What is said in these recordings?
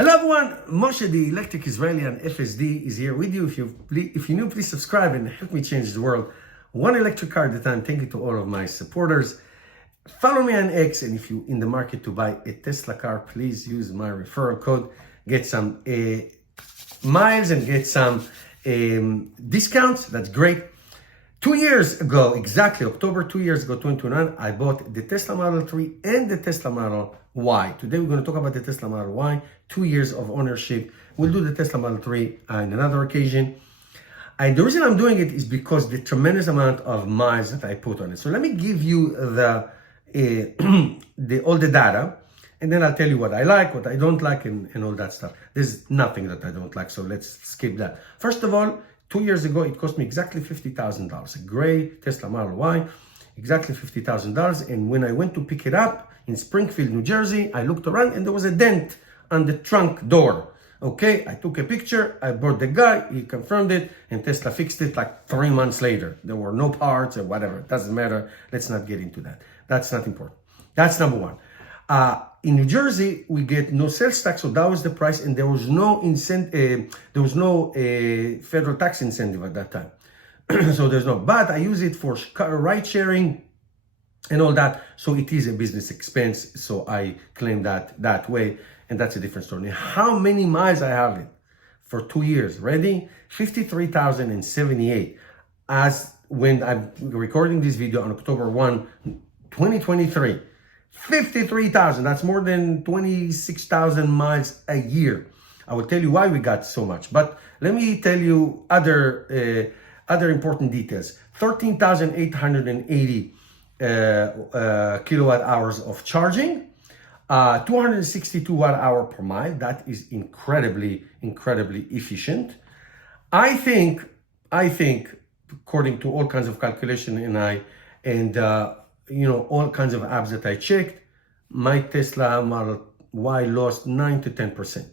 Hello everyone, Moshe the Electric Israeli and FSD is here with you. If you're new, please subscribe and help me change the world one electric car at a time. Thank you to all of my supporters. Follow me on X, and if you're in the market to buy a Tesla car, please use my referral code. Get some miles and get some discounts. That's great. 2 years ago, exactly October 2 years ago, 2021, I bought the Tesla Model 3 and the Tesla Model Y. Today we're going to talk about the Tesla Model Y, 2 years of ownership. We'll do the Tesla Model 3 on another occasion. The reason I'm doing it is because the tremendous amount of miles that I put on it. So let me give you all the data, and then I'll tell you what I like, what I don't like, and all that stuff. There's nothing that I don't like, so let's skip that. First of all, 2 years ago, it cost me exactly $50,000. A gray Tesla Model Y, exactly $50,000. And when I went to pick it up in Springfield, New Jersey, I looked around and there was a dent on the trunk door. Okay, I took a picture, I brought the guy, he confirmed it, and Tesla fixed it like 3 months later. There were no parts or whatever. It doesn't matter. Let's not get into that. That's not important. That's number one. In New Jersey, we get no sales tax, so that was the price, and there was no federal tax incentive at that time. So there's no, but I use it for ride sharing and all that, so it is a business expense, so I claim that way, and that's a different story. Now, how many miles I have it for 2 years? Ready? 53,078. As when I'm recording this video on October 1, 2023. 53,000, that's more than 26,000 miles a year. I will tell you why we got so much, but let me tell you other important details. 13,880 kilowatt hours of charging, 262 watt hour per mile. That is incredibly efficient. I think, according to all kinds of calculation, and all kinds of apps that I checked, my Tesla Model Y lost 9 to 10%.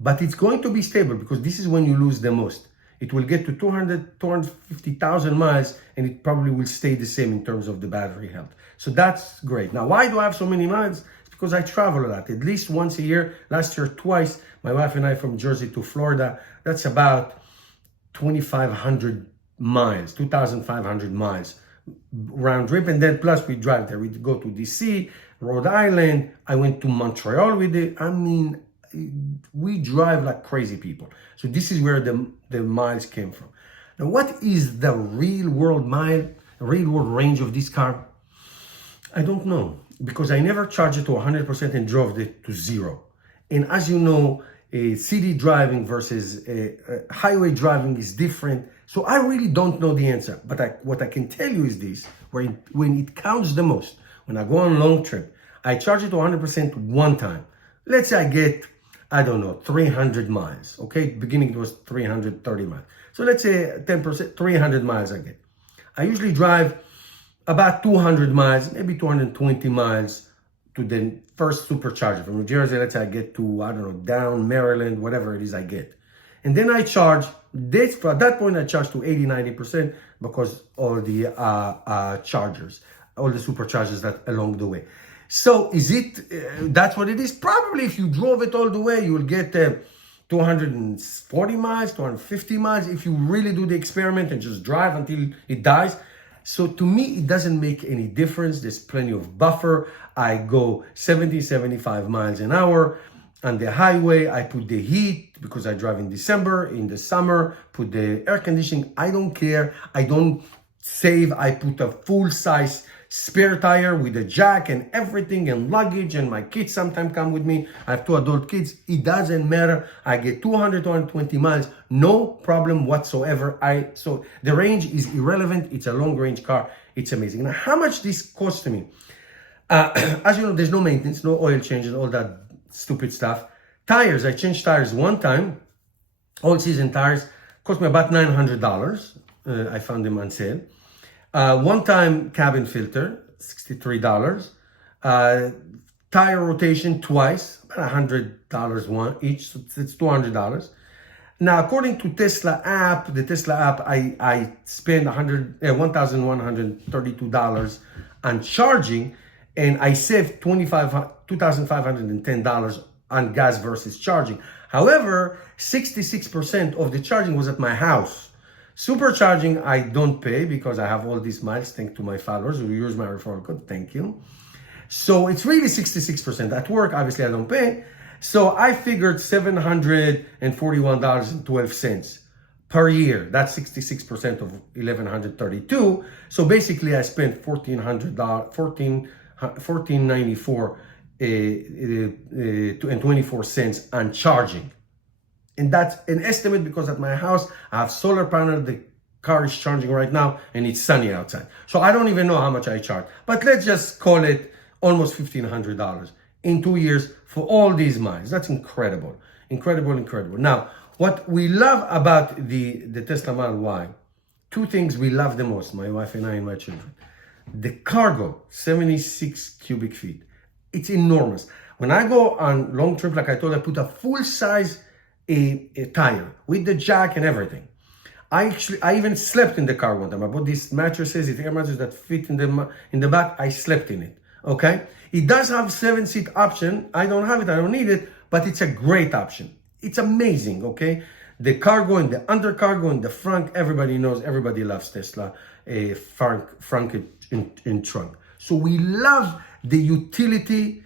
But it's going to be stable, because this is when you lose the most. It will get to 250,000 miles, and it probably will stay the same in terms of the battery health. So that's great. Now, why do I have so many miles? It's because I travel a lot, at least once a year. Last year, twice, my wife and I from Jersey to Florida. That's about 2,500 miles, 2,500 miles. Round trip, and then plus we drive there. We go to DC, Rhode Island. I went to Montreal with it. I mean, we drive like crazy people. So this is where the miles came from. Now, what is the real world range of this car? I don't know, because I never charged it to 100% and drove it to zero. And as you know, city driving versus highway driving is different. So I really don't know the answer. But what I can tell you is this: when it counts the most, when I go on a long trip, I charge it to 100% one time. Let's say I get, 300 miles. Okay, beginning it was 330 miles. So let's say 10%, 300 miles I get. I usually drive about 200 miles, maybe 220 miles to the first supercharger. From New Jersey, let's say I get to, down Maryland, whatever it is I get. And then I charge this, at that point I charge to 80-90% because all the chargers, all the superchargers that along the way. So is it, that's what it is? Probably if you drove it all the way, you will get 240 miles, 250 miles, if you really do the experiment and just drive until it dies. So to me, it doesn't make any difference. There's plenty of buffer. I go 70, 75 miles an hour. On the highway, I put the heat because I drive in December. In the summer, put the air conditioning. I don't care. I don't save. I put a full-size spare tire with a jack and everything and luggage, and my kids sometimes come with me. I have 2 adult kids. It doesn't matter. I get 200, 220 miles. No problem whatsoever. So the range is irrelevant. It's a long-range car. It's amazing. Now, how much this cost to me? As you know, there's no maintenance, no oil changes, all that stupid stuff. Tires, I changed tires one time. All season tires cost me about $900. I found them on sale. One time cabin filter, $63. Tire rotation twice, about $100 one each, so it's $200. Now, according to Tesla app, I spend $1,132 on charging, and I saved $2,510 on gas versus charging. However, 66% of the charging was at my house. Supercharging, I don't pay because I have all these miles, thanks to my followers who use my referral code. Thank you. So it's really 66%. At work, obviously, I don't pay. So I figured $741.12 per year. That's 66% of 1,132. So basically, I spent $1,494 and 24 cents on charging. And that's an estimate because at my house, I have solar panel, the car is charging right now, and it's sunny outside. So I don't even know how much I charge. But let's just call it almost $1,500 in 2 years for all these miles. That's incredible. Incredible, incredible. Now, what we love about the Tesla Model Y, two things we love the most, my wife and I and my children. The cargo, 76 cubic feet. It's enormous. When I go on long trip, like I told, I put a full size a tire with the jack and everything. I even slept in the car one time. I bought these mattresses, these air mattresses that fit in the back. I slept in it. Okay. It does have 7-seat option. I don't have it. I don't need it, but it's a great option. It's amazing. Okay. The cargo and the undercargo and the front. Everybody knows. Everybody loves Tesla. Front in trunk. So we love the utility,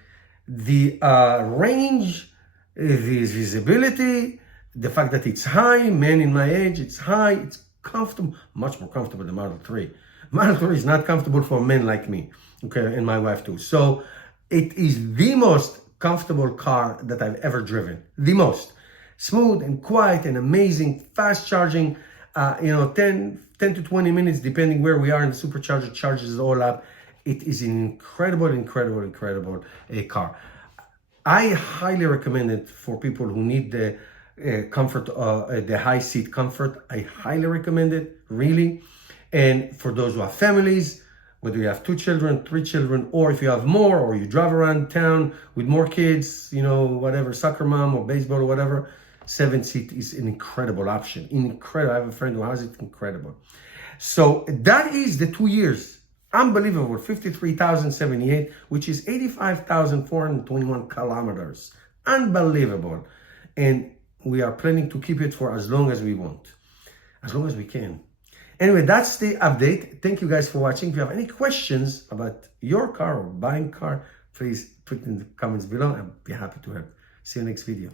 the range, the visibility, the fact that it's high. Men in my age, it's high, it's comfortable, much more comfortable than Model 3. Model 3 is not comfortable for men like me, okay, and my wife too. So it is the most comfortable car that I've ever driven. The most. Smooth and quiet and amazing, fast charging, 10 to 20 minutes, depending where we are, and the supercharger charges it all up. It is an incredible car. I highly recommend it for people who need the comfort, the high seat comfort. I highly recommend it, really. And for those who have families, whether you have 2 children, 3 children, or if you have more, or you drive around town with more kids, whatever, soccer mom or baseball or whatever, 7-seat is an incredible option. Incredible. I have a friend who has it. Incredible. So that is the 2 years. Unbelievable. 53,078, which is 85,421 kilometers. Unbelievable. And we are planning to keep it for as long as we want, as long as we can. Anyway, that's the update. Thank you guys for watching. If you have any questions about your car or buying car, please put in the comments below. I'll be happy to help. See you next video.